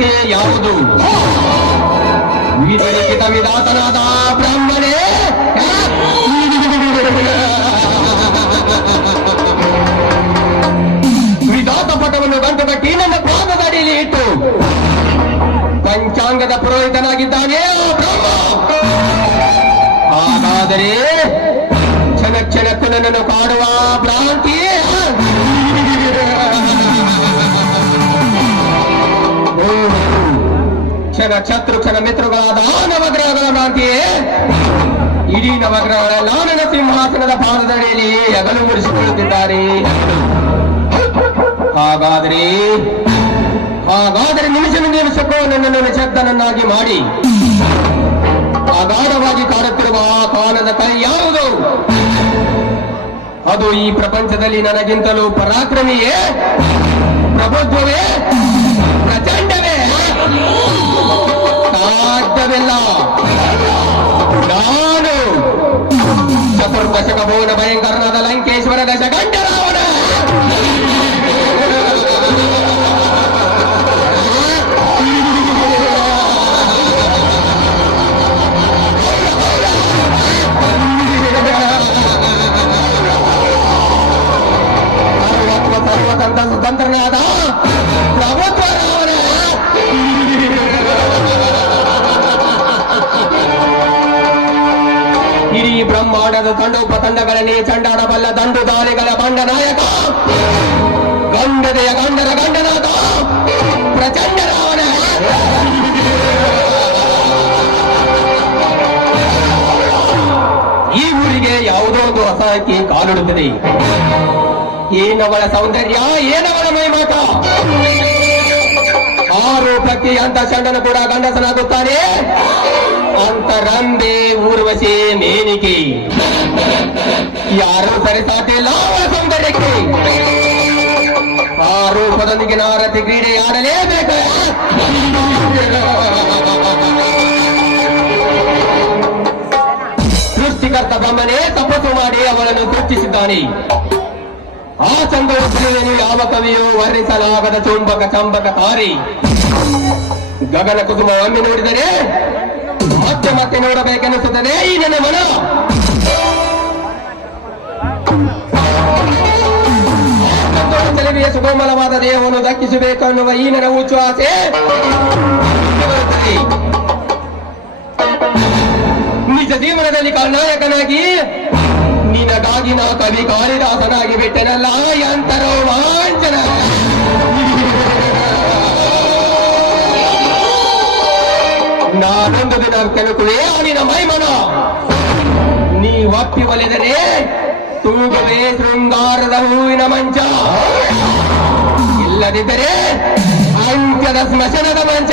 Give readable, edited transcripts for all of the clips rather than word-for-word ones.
ಶಕ್ತಿ ಯಾವುದು? ವಿಧಲಿಖಿತ ವಿಧಾತನಾದ ಬ್ರಹ್ಮನೇ ವಿಧಾತ ಪಟವನ್ನು ಗಂಟು ಕಟ್ಟಿ ನನ್ನ ಪಾದದ ಅಡಿಯಲ್ಲಿ ಇಟ್ಟು ಪಂಚಾಂಗದ ಪುರೋಹಿತನಾಗಿದ್ದಾನೆ ಬ್ರಹ್ಮ. ಹಾಗಾದರೆ ಕ್ಷಣ ಕ್ಷಣಕ್ಕೂ ನನ್ನನ್ನು ಕಾಡುವ ಭ್ರಾಂತಿ ಕ್ಷಣ ಶತ್ರು ಕ್ಷಣ ಮಿತ್ರಗಳಾದ ನವಗ್ರಹಗಳ ಭ್ರಾಂತಿಯೇ ಇಡೀ ನವಗ್ರಹಗಳೆಲ್ಲ ನನ್ನ ಸಿಂಹಾಸನದ ಪಾದದಡಿಯಲ್ಲಿ ಹಗಲು ಮುರಿಸಿಕೊಳ್ಳುತ್ತಿದ್ದಾರೆ. ಹಾಗಾದರೆ ನಿಮಿಷಕ್ಕೂ ನನ್ನನ್ನು ನಿಶಬ್ದನನ್ನಾಗಿ ಮಾಡಿ ಅಗಾಧವಾಗಿ ಕಾಡುತ್ತಿರುವ ಕಾಲದ ಕೈ ಯಾವುದು? ಅದು ಈ ಪ್ರಪಂಚದಲ್ಲಿ ನನಗಿಂತಲೂ ಪರಾಕ್ರಮಿಯೇ, ಪ್ರಬುದ್ಧವೇ, ಪ್ರಚಂಡವೇ? ಸಾಧ್ಯವಿಲ್ಲ. ನಾನು ಚತುರ್ದಶಕ ಭುವನ ಭಯಂಕರನಾದ ಲಂಕೇಶ್ವರ ದಶಗಂಡ ರಾವಣ. ಸ್ವತಂತ್ರನಾದ ಪ್ರಭುತ್ವ ರಾವಣ. ಇಡೀ ಬ್ರಹ್ಮಾಂಡದ ತಂಡೋಪತಂಡಗಳನ್ನೇ ಚಂಡಾಡಬಲ್ಲ ದಂಡುದಾರಿಗಳ ಬಂಡ ನಾಯಕ, ಗಂಡದೆಯ ಗಂಡರ ಗಂಡನಾದ ಪ್ರಚಂಡ ರಾವಣ. ಈ ಊರಿಗೆ ಯಾವುದೋ ಒಂದು ಹೊಸಕಿ ಕಾಲಿಡುತ್ತದೆ. ಏನವಳ ಸೌಂದರ್ಯ, ಏನವಳ ಮೈಮಾಟ! ಆರೋಪಕ್ಕೆ ಅಂತ ಚಂಡನು ಕೂಡ ಗಂಡಸನಾಗುತ್ತಾನೆ. ಅಂತರಂಬೆ, ಊರ್ವಶಿ, ಮೇನಿಕೆ ಯಾರು ಸರಿಸಾಟಿಲ್ಲ ಅವಳ ಸೌಂದರ್ಯಕ್ಕೆ. ಆರೋಪದೊಂದಿಗೆ ನಾರತಿ ಕ್ರೀಡೆ ಆಡಲೇಬೇಕು. ಸೃಷ್ಟಿಕರ್ತ ಬ್ರಹ್ಮನೇ ತಪಸ್ಸು ಮಾಡಿ ಅವಳನ್ನು ಸೃಷ್ಟಿಸಿದ್ದಾನೆ. ಆ ಚಂದ್ರವರ್ಧನೆಯನ್ನು ಯಾವ ಕವಿಯೋ ವರ್ಣಿಸಲಾಗದ ಚುಂಬಕ ಚಂಬಕ ತಾರಿ. ಗಗನ ಕುಸುಮ ಒಮ್ಮೆ ನೋಡಿದರೆ ಮತ್ತೆ ಮತ್ತೆ ನೋಡಬೇಕೆನಿಸುತ್ತದೆ ಈ ನನ್ನ ಮನ. ಚೆಲುವೆಯ ಸುಕೋಮಲವಾದ ದೇಹವನ್ನು ದಕ್ಕಿಸಬೇಕು ಅನ್ನುವ ಈ ನನ್ನ ಹುಚ್ಚು ಆಸೆ ನಿಜ ಜೀವನದಲ್ಲಿ ನಾಯಕನಾಗಿ ನಿನಗಾಗಿ ನಾ ಕವಿ ಕಾಳಿದಾಸನಾಗಿ ಬಿಟ್ಟೆನಲ್ಲ. ಎಂತರೋ ವಾಂಚನ! ನಾನೊಂದು ದಿನ ಕೆಣಕುವೆ ನಿನ್ನ ಮೈಮನ. ನೀ ಒಪ್ಪಿ ಒಲೆದರೆ ತೂಗುವೆ ಶೃಂಗಾರದ ಹೂವಿನ ಮಂಚ, ಇಲ್ಲದಿದ್ದರೆ ಅಂತ್ಯದ ಸ್ಮಶನದ ಮಂಚ.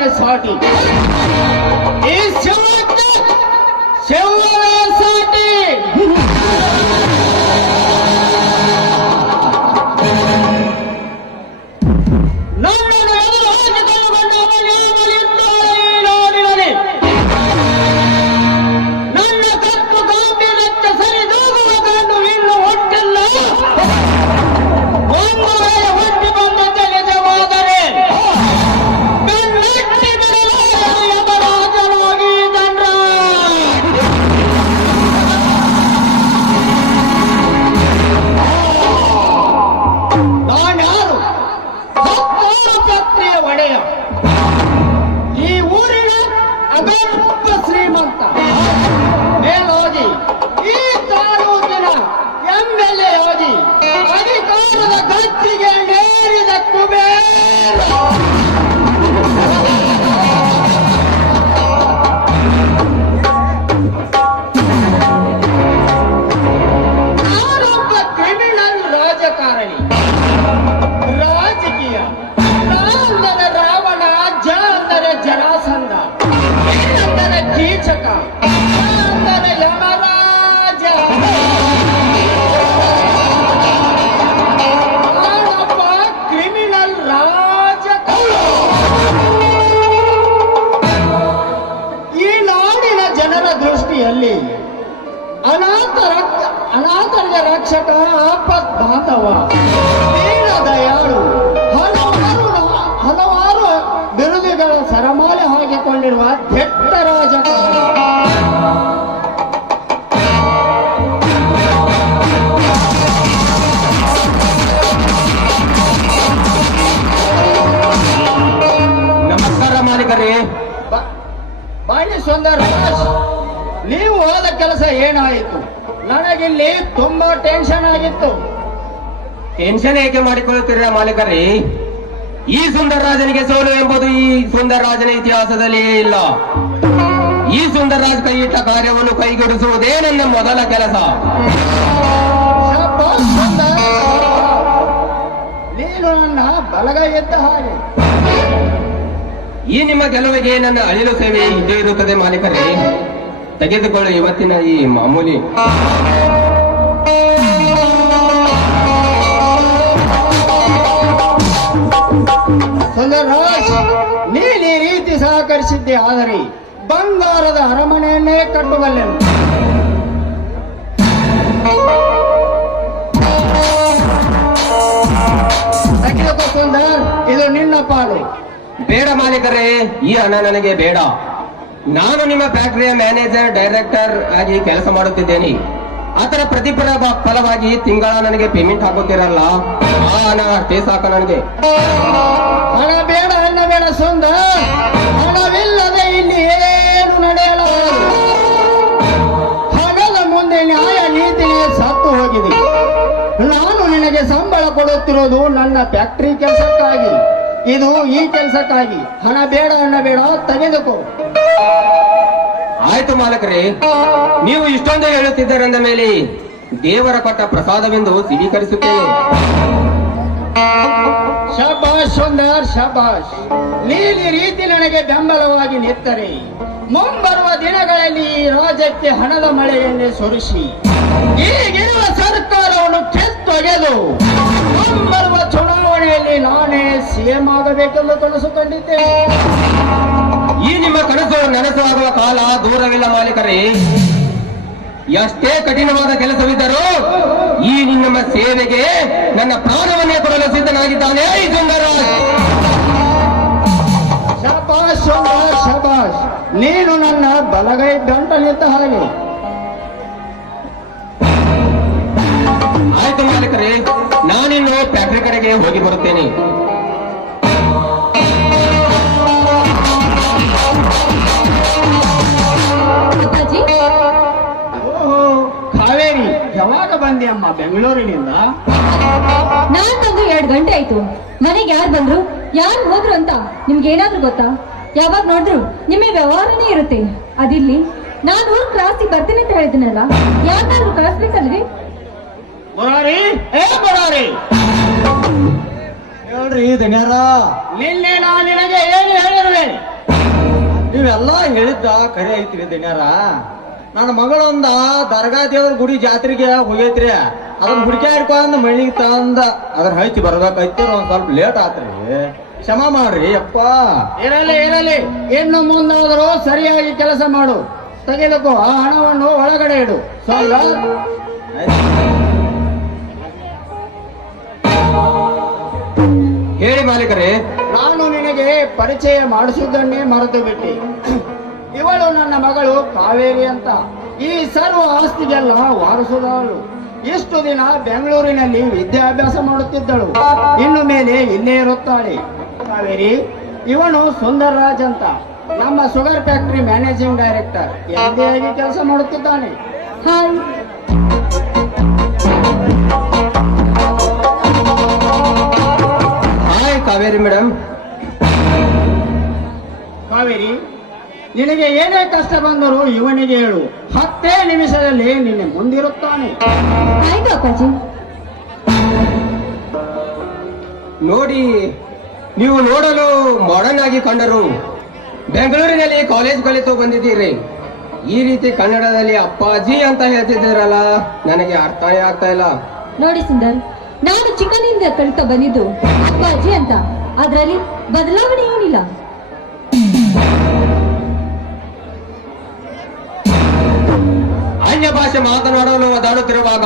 ಶಿವನೇ ಸಾಟಿ. ಈ ಶಿವಕ್ಕೆ ಶಿವನೇ ಸಾಟಿ. ನನ್ನನ್ನು ಎದುರು ಹಾಕಿಕೊಳ್ಳುಕೊಂಡು ಅವನಿದ್ದಾಳೆ ಈ ನಾಡಿನಲ್ಲಿ. ನನ್ನ ಕಪ್ಪು ಗಾಂಭೀರ್ಯಕ್ಕೆ ಸರಿದೂಗುವ ಕಂಡು ಇನ್ನು ಹೊಟ್ಟಿಲ್ಲ. ಒಂದು ವೇಳೆ ಹೊಟ್ಟಿ ಬಂದದ್ದು ನಿಜವಾದರೆ ಬೆನ್ನಟ್ಟಿ ಬಿಡಲಾರದು ಯಮರಾಜನಾಗಿ ದಂಡ. ನಾನ್ಯಾರು? ಹತ್ತಾರು ಛತ್ರಿಯ ಒಡೆಯ, ಈ ಊರಿನ ಅಗರ್ಭ ಶ್ರೀಮಂತ, ಮೇಲೋಗಿ ಈ ತಾಲೂಕಿನ ಎಂಎಲ್ಎ ಯೋಗಿ, ಅಧಿಕಾರದ ಗತ್ತಿಗೆ ನೇರಿದ ಕುಬೇರ. ನಾನೊಬ್ಬ ಕ್ರಿಮಿನಲ್ ರಾಜಕಾರಣಿ, ರಾಜಕೀಯ. ರಾ ಅಂದರೆ ರಾವಣ, ಜ ಅಂದರೆ ಜರಾಸಂಧ, ಅಂದರೆ ಕೀಚಕ, ಯ ಅಂದರೆ ಯಮರಾಜ. ನಾನೊಬ್ಬ ಕ್ರಿಮಿನಲ್ ರಾಜಕಾರಣಿ. ಈ ನಾಡಿನ ಜನರ ದೃಷ್ಟಿಯಲ್ಲಿ ಅನಾಥರಿಗೆ ರಕ್ಷಕ, ಆಪತ್ ಬಾಂಧವ, ದೀನ ದಯಾಳು, ಹಲವಾರು ಬಿರುದುಗಳ ಸರಮಾಲೆ ಹಾಕಿಕೊಂಡಿರುವ ದೆಟ್ಟ ರಾಜಕಾರಣಿ. ನಮಸ್ಕಾರ ಮಾಲೀಕರೇ. ಬಾಣಿ ಸುಂದರರಾಜ್, ನೀವು ಹೋದ ಕೆಲಸ ಏನಾಯಿತು? ನನಗಿಲ್ಲಿ ತುಂಬಾ ಟೆನ್ಷನ್ ಆಗಿತ್ತು. ಟೆನ್ಷನ್ ಏಕೆ ಮಾಡಿಕೊಳ್ಳುತ್ತೀರಾ ಮಾಲೀಕರೇ? ಈ ಸುಂದರರಾಜನಿಗೆ ಸೋಲು ಎಂಬುದು ಈ ಸುಂದರರಾಜನ ಇತಿಹಾಸದಲ್ಲಿಯೇ ಇಲ್ಲ. ಈ ಸುಂದರರಾಜ್ ಕೈಯಿಟ್ಟ ಕಾರ್ಯವನ್ನು ಕೈಗೂಡಿಸುವುದೇ ನನ್ನ ಮೊದಲ ಕೆಲಸ. ಶಾಬಾಷ್ ಸುಂದರ್, ನೀನು ನನ್ನ ಬಲಗೈ ಎದ್ದ ಹಾಗೆ. ಈ ನಿಮ್ಮ ಗೆಲುವಿಗೆ ನನ್ನ ಅಳಿಲು ಸೇವೆ ಇದ್ದೇ ಇರುತ್ತದೆ ಮಾಲೀಕರೇ. ತೆಗೆದುಕೊಳ್ಳಿ ಇವತ್ತಿನ ಈ ಮಾಮೂಲಿ. ಸುಂದರರಾಜ್, ನೀನು ಈ ರೀತಿ ಸಹಕರಿಸಿದ್ದೆ ಆದರೆ ಬಂಗಾರದ ಅರಮನೆಯನ್ನೇ ಕಟ್ಟುವಲ್ಲೆನು. ತೆಗೆದುಕೋ ಸುಂದರ್, ಇದು ನಿನ್ನ ಪಾಲು. ಬೇಡ ಮಾಲೀಕರೇ, ಈ ಹಣ ನನಗೆ ಬೇಡ. ನಾನು ನಿಮ್ಮ ಫ್ಯಾಕ್ಟರಿಯ ಮ್ಯಾನೇಜರ್, ಡೈರೆಕ್ಟರ್ ಆಗಿ ಕೆಲಸ ಮಾಡುತ್ತಿದ್ದೇನೆ. ಅದರ ಫಲವಾಗಿ ತಿಂಗಳ ನನಗೆ ಪೇಮೆಂಟ್ ಹಾಕುತ್ತಿರಲ್ಲ, ಆ ಹಣ ಅಷ್ಟೇ ಸಾಕು ನನಗೆ. ಹಣ ಬೇಡ, ಹಣ ಬೇಡ ಸುಂದರ್. ಹಣವಿಲ್ಲದೆ ಇಲ್ಲಿ ಏನು ನಡೆಯಲಾರದು. ಹಣದ ಮುಂದೆ ನ್ಯಾಯ ನೀತಿಯೇ ಸತ್ತು ಹೋಗಿದೆ. ನಾನು ನಿನಗೆ ಸಂಬಳ ಕೊಡುತ್ತಿರೋದು ನನ್ನ ಫ್ಯಾಕ್ಟರಿ ಕೆಲಸಕ್ಕಾಗಿ, ಇದು ಈ ಕೆಲಸಕ್ಕಾಗಿ. ಹಣ ಬೇಡ, ಹಣ ಬೇಡ, ತೆಗೆದುಕೋ. ಆಯ್ತು ಮಾಲಕರೇ, ನೀವು ಇಷ್ಟೊಂದು ಹೇಳುತ್ತಿದ್ದರಂದ ಮೇಲೆ ದೇವರ ಕೊಟ್ಟ ಪ್ರಸಾದವೆಂದು ಸ್ವೀಕರಿಸುತ್ತೇನೆ. ಶಬಾಷ್ ಸುಂದರ್, ಶಬಾಷ್. ನೀನು ಈ ರೀತಿ ನನಗೆ ಬೆಂಬಲವಾಗಿ ನಿತ್ತರೆ ಮುಂಬರುವ ದಿನಗಳಲ್ಲಿ ಈ ರಾಜ್ಯಕ್ಕೆ ಹಣದ ಮಳೆಯನ್ನೇ ಸುರಿಸಿ ಈಗಿರುವ ಸರ್ಕಾರವನ್ನು ಕಿತ್ತೊಗೆದು ಮುಂಬರುವ ಚುನಾವಣೆಯಲ್ಲಿ ನಾನೇ ಸಿಎಂ ಆಗಬೇಕೆಂದು ಕನಸುಕೊಂಡಿದ್ದೇನೆ. ಈ ನಿಮ್ಮ ಕನಸು ನನಸಾಗುವ ಕಾಲ ದೂರವಿಲ್ಲ ಮಾಲೀಕರೇ. ಎಷ್ಟೇ ಕಠಿಣವಾದ ಕೆಲಸವಿದ್ದರೂ ಈ ನಿಮ್ಮ ಸೇವೆಗೆ ನನ್ನ ಪ್ರಾಣವನ್ನೇ ಕೊಡಲು ಸಿದ್ಧನಾಗಿದ್ದಾನೆ ಈ ಸುಂದರರಾಜ್. ಶಬಾಷ್ ಸುಂದರ್, ಶಬಾಷ್. ನೀನು ನನ್ನ ಬಲಗೈ ದಂಟನಿದ್ದ ಹಾಗೆ. ಆಯ್ತು ಮಾಲೀಕರೇ, ನಾನಿನ್ನು ಫ್ಯಾಕ್ಟರಿ ಕಡೆಗೆ ಹೋಗಿ ಬರುತ್ತೇನೆ. ಓಹೋ ಕಾವೇರಿ, ಯಾವಾಗ ಬಂದೆ ಅಮ್ಮ ಬೆಂಗಳೂರಿನಿಂದ? ನಾನ್ ಬಂದು 2 ಗಂಟೆ ಆಯ್ತು. ಮನೆಗೆ ಯಾರು ಬಂದ್ರು ಯಾರು ಹೋದ್ರು ಅಂತ ನಿಮ್ಗೆ ಏನಾದ್ರೂ ಗೊತ್ತಾ? ಯಾವಾಗ ನೋಡಿದ್ರು ನಿಮ್ಮ ವ್ಯವಹಾರನೇ ಇರುತ್ತೆ. ಅದಿರ್ಲಿ, ನಾನು ಊರ್ ಕ್ರಾಸಿಗೆ ಬರ್ತೀನಿ ಅಂತ ಹೇಳಿದ್ದೀನಲ್ಲ, ಯಾಕಾದ್ರೂ ಕಳಿಸ್ಬೇಕಲ್ರಿ? ಮುರಾರಿ, ಏ ಮುರಾರಿ, ಹೇಳ್ರಿ ಧನ್ಯಾರ. ನಿನ್ನೆ ನಾನು ನಿನಗೆ ಏನು ಹೇಳಿರುವೆ? ಎಲ್ಲ ಹೇಳಿದ್ದ ಖರೆ ಐತ್ರಿ ದಿನ್ಯಾರ. ನನ್ನ ಮಗಳೊಂದ ದರ್ಗಾ ದೇವ್ರ ಗುಡಿ ಜಾತ್ರೆಗೆ ಹೋಗೈತ್ರಿ. ಅದನ್ನ ಹುಡುಕ್ಯಾಡ್ಕೊಂಡ್ ಮಳಿಗೆ ತಂದ ಅದನ್ನ ಹಚ್ಚಿ ಬರ್ಬೇಕೈತಿ. ಒಂದ್ ಸ್ವಲ್ಪ ಲೇಟ್ ಆತ್ರಿ, ಕ್ಷಮ ಮಾಡ್ರಿ ಅಪ್ಪ. ಇರಲಿ ಇನ್ನು ಮುಂದಾದರೂ ಸರಿಯಾಗಿ ಕೆಲಸ ಮಾಡು. ತೆಗೆದುಕೋ ಆ ಹಣವನ್ನು ಒಳಗಡೆ ಇಡು. ಹೇಳಿ ಮಾಲೀಕರೇ. ನಾನು ನಿನಗೆ ಪರಿಚಯ ಮಾಡಿಸುವುದನ್ನೇ ಮರೆತು ಬಿಟ್ಟೆ. ಇವಳು ನನ್ನ ಮಗಳು ಕಾವೇರಿ ಅಂತ. ಈ ಸರ್ವ ಆಸ್ತಿಗೆಲ್ಲ ವಾರಸುದವಳು. ಇಷ್ಟು ದಿನ ಬೆಂಗಳೂರಿನಲ್ಲಿ ವಿದ್ಯಾಭ್ಯಾಸ ಮಾಡುತ್ತಿದ್ದಳು. ಇನ್ನು ಮೇಲೆ ಇಲ್ಲೇ ಇರುತ್ತಾಳೆ. ಕಾವೇರಿ, ಇವನು ಸುಂದರ್ ರಾಜ್ ಅಂತ, ನಮ್ಮ ಶುಗರ್ ಫ್ಯಾಕ್ಟರಿ ಮ್ಯಾನೇಜಿಂಗ್ ಡೈರೆಕ್ಟರ್. ಎಂದೇ ಆಗಿ ಕೆಲಸ ಮಾಡುತ್ತಿದ್ದಾನೆ. Hi. Hi Kaveri madam. Kaveri, ನಿನಗೆ ಏನೇ ಕಷ್ಟ ಬಂದರೂ ಇವನಿಗೆ ಹೇಳು. 10 ನಿಮಿಷದಲ್ಲಿ ನಿನ್ನೆ ಮುಂದಿರುತ್ತಾನೆ. ಆಯ್ತು ಅಪ್ಪಾಜಿ. ನೋಡಿ, ನೀವು ನೋಡಲು ಮಾಡರ್ನ್ ಆಗಿ ಕಂಡರು. ಬೆಂಗಳೂರಿನಲ್ಲಿ ಕಾಲೇಜ್ ಕಲಿತು ಬಂದಿದ್ದೀರಿ. ಈ ರೀತಿ ಕನ್ನಡದಲ್ಲಿ ಅಪ್ಪಾಜಿ ಅಂತ ಹೇಳ್ತಿದ್ದೀರಲ್ಲ, ನನಗೆ ಅರ್ಥನೇ ಆಗ್ತಾ ಇಲ್ಲ. ನೋಡಿ ಸುಂದರ್, ನಾನು ಚಿಕ್ಕನಿಂದ ಕಲಿತಾ ಬಂದಿದ್ದು ಅಪ್ಪಾಜಿ ಅಂತ. ಅದರಲ್ಲಿ ಬದಲಾವಣೆ ಏನಿಲ್ಲ. ಅನ್ಯ ಭಾಷೆ ಮಾತನಾಡಲು ಒದಾಡುತ್ತಿರುವಾಗ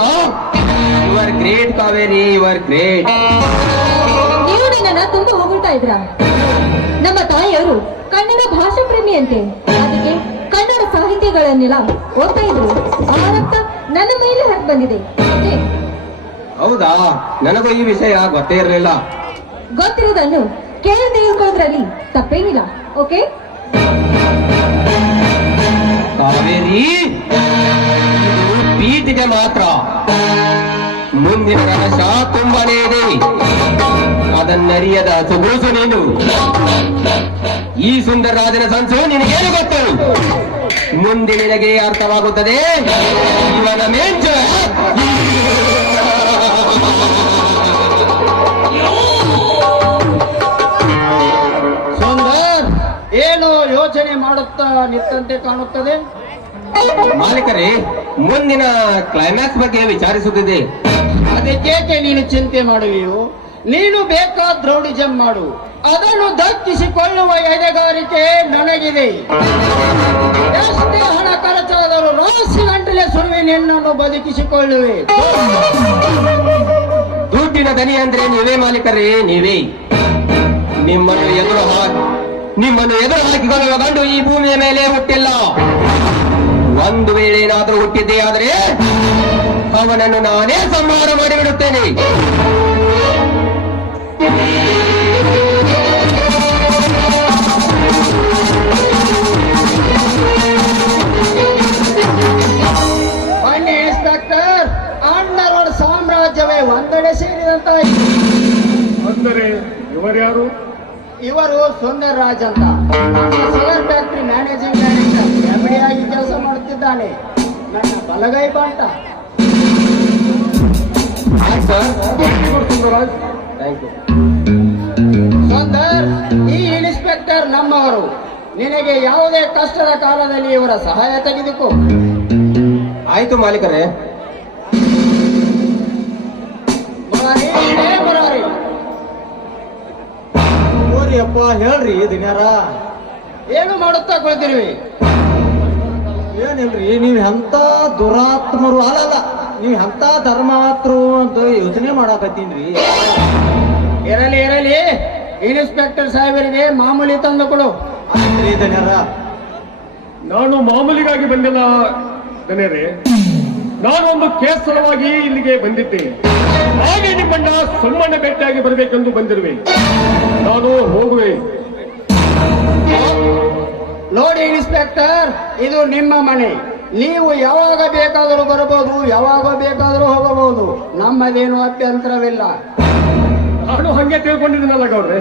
you are great Kaveri, you are great. ನೀವು ನನ್ನನ್ನ ತುಂಬಾ ಹೊಗಳ್ತಾ ಇದ್ರ. ನಮ್ಮ ತಾಯಿಯವರು ಕನ್ನಡ ಭಾಷಾ ಪ್ರೇಮಿಯಂತೆ. ಅದಕ್ಕೆ ಕನ್ನಡ ಸಾಹಿತ್ಯಗಳನ್ನೆಲ್ಲ ಓದ್ತಾ ಇದ್ರು. ಆ ರಕ್ತ ನನ್ನ ಮೇಲೆ ಹರಿದು ಬಂದಿದೆ. ಹೌದಾ? ನನಗೂ ಈ ವಿಷಯ ಗೊತ್ತೇ ಇರಲಿಲ್ಲ. ಗೊತ್ತಿರೋದನ್ನು ಕೇಳಿ ತಿಳಿದುಕೊಳ್ಳೋದ್ರಲ್ಲಿ ತಪ್ಪೇನಿಲ್ಲ. ಓಕೆ ಕಾವೇರಿ, ಇದು ಪೀಠಿಗೆ ಮಾತ್ರ. ಮುಂದಿನ ರಹಸ್ಯ ತುಂಬಾನೇ ಇದೆ. ಅದನ್ನರಿಯದ ಸುಗೂಸು ನೀನು. ಈ ಸುಂದರ ರಾಜನ ಸಂಚು ನಿನಗೇನು ಗೊತ್ತು? ಮುಂದೆ ನಿನಗೆ ಅರ್ಥವಾಗುತ್ತದೆ. ಇವನ ಮೆಂಚ ಸುಂದರ್, ಏನು ಯೋಚನೆ ಮಾಡುತ್ತಾ ನಿಂತಂತೆ ಕಾಣುತ್ತದೆ. ಮಾಲೀಕರೇ, ಮುಂದಿನ ಕ್ಲೈಮ್ಯಾಕ್ಸ್ ಬಗ್ಗೆ ವಿಚಾರಿಸುತ್ತಿದೆ. ಅದಕ್ಕೇಕೆ ನೀನು ಚಿಂತೆ ಮಾಡುವೆಯೋ? ನೀನು ಬೇಕಾದ ರೌಡಿಜಂ ಮಾಡು. ಅದನ್ನು ದಕ್ಕಿಸಿಕೊಳ್ಳುವ ಎದೆಗಾರಿಕೆ ನನಗಿದೆ. ಎಷ್ಟೇ ಹಣ ಖರ್ಚಾದರೂ ರಾಶಿ ಗಂಟಲೆ ಸುರುವಿ ನಿನ್ನನ್ನು ಬದುಕಿಸಿಕೊಳ್ಳುವೆ. ದುಡ್ಡಿನ ದನಿ ಅಂದ್ರೆ ನೀವೇ ಮಾಲೀಕರೇ, ನೀವೇ. ನಿಮ್ಮನ್ನು ಎದುರು ಹಾಕಿಕೊಳ್ಳುವ ಗಂಡು ಈ ಭೂಮಿಯ ಮೇಲೆ ಹುಟ್ಟಿಲ್ಲ. ಒಂದು ವೇಳೆ ಏನಾದರೂ ಹುಟ್ಟಿದ್ದೇ ಆದರೆ ಅವನನ್ನು ನಾನೇ ಸಂಹಾರ ಮಾಡಿಬಿಡುತ್ತೇನೆ. ಬನ್ನಿ ಇನ್ಸ್ಪೆಕ್ಟರ್, ಅಣ್ಣರವರ ಸಾಮ್ರಾಜ್ಯವೇ ಒಂದೆಡೆ ಸೇರಿದಂತಾಯಿತು. ಅಂದರೆ ಇವರ್ಯಾರು? ಇವರು ಸುಂದರ್ ರಾಜ್ ಅಂತ, sugar factory managing director. MD ಆಗಿ ಕೆಲಸ ಮಾಡುತ್ತಿದ್ದಾನೆ. ನನ್ನ ಬಲಗೈ ಬಾಂಟ. ಸುಂದರ್, ಈ ಇನ್ಸ್ಪೆಕ್ಟರ್ ನಮ್ಮವರು. ನಿನಗೆ ಯಾವುದೇ ಕಷ್ಟದ ಕಾಲದಲ್ಲಿ ಇವರ ಸಹಾಯ ತೆಗೆದುಕೋ. ಆಯ್ತು ಮಾಲೀಕರೇ. ಮುರಾರಿ, ಇದೇ ಮುರಾರಿ. ಅಪ್ಪ ಹೇಳ್ರಿ ದಿನ್ಯಾರ, ಏನು ಮಾಡುತ್ತಾ ಕುಳಿತಿರುವಿ? ಏನಿಲ್ರಿ, ನೀವ್ ಎಂತ ದುರಾತ್ಮರು ಅಲ್ಲ, ನೀವ್ ಎಂತ ಧರ್ಮಾತ್ರು ಅಂತ ಯೋಚನೆ ಮಾಡಾಕತ್ತೀನ್ರಿ. ಇರಲಿ, ಇನ್ಸ್ಪೆಕ್ಟರ್ ಸಾಹೇಬರಿಗೆ ಮಾಮೂಲಿ ತಂದು ಕೊಡು. ದಿನ್ಯಾರ, ನಾನು ಮಾಮೂಲಿಗಾಗಿ ಬಂದಿಲ್ಲ ದನೇರೆ. ನಾನೊಂದು ಕೇಸ್ ಸಲುವಾಗಿ ಇಲ್ಲಿಗೆ ಬಂದಿದ್ದೇನೆ. ಹಾಗೆ ನಿಮ್ಮನ್ನ ಸುಮ್ಮನೆ ಭೇಟಿಯಾಗಿ ಬರಬೇಕೆಂದು ಬಂದಿರುವೆ. ನಾನು ಹೋಗುವೆ. ನೋಡಿ ಇನ್ಸ್ಪೆಕ್ಟರ್, ಇದು ನಿಮ್ಮ ಮನೆ. ನೀವು ಯಾವಾಗ ಬೇಕಾದರೂ ಬರಬಹುದು, ಯಾವಾಗ ಬೇಕಾದರೂ ಹೋಗಬಹುದು. ನಮ್ಮದೇನು ಅಭ್ಯಂತರವಿಲ್ಲ. ನಾನು ಹಂಗೆ ತಿಳ್ಕೊಂಡಿದ್ದೀನಲ್ಲ ಗೌಡ್ರೆ.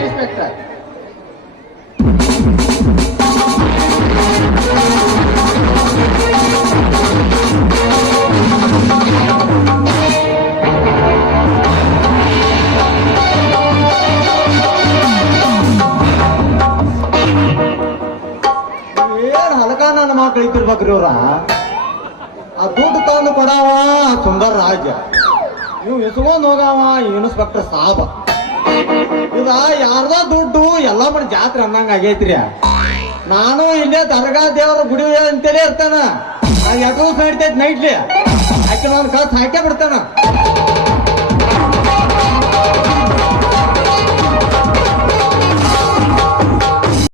ಇನ್ಸ್ಪೆಕ್ಟರ್, ಕಳಿತಿರ್ಬೇಕ್ರಿ ಇವ್ರ. ಆ ದುಡ್ಡು ತಂದು ಕೊಡವ ಸುಂದರ ರಾಜ, ನೀವು ಎಸ್ಕೊಂಡ್ ಹೋಗವ ಇನ್ಸ್ಪೆಕ್ಟರ್ ಸಾಬ. ಇದ ಯಾರ್ದ ದುಡ್ಡು ಎಲ್ಲ ಮಾಡಿ ಜಾತ್ರೆ ಅನ್ನಂಗ ಆಗೈತ್ರಿ. ನಾನು ಇಲ್ಲೇ ದರ್ಗಾ ದೇವರ ಗುಡಿ ಅಂತೇಳಿ ಇರ್ತಾನ. ಎಟೋ ನಡಿತೈತಿ ನೈಟ್ಲಿ ಆಕೆ ನಾನು ಕಳ್ಸಿ ಹಾಕೇ ಬಿಡ್ತಾನ.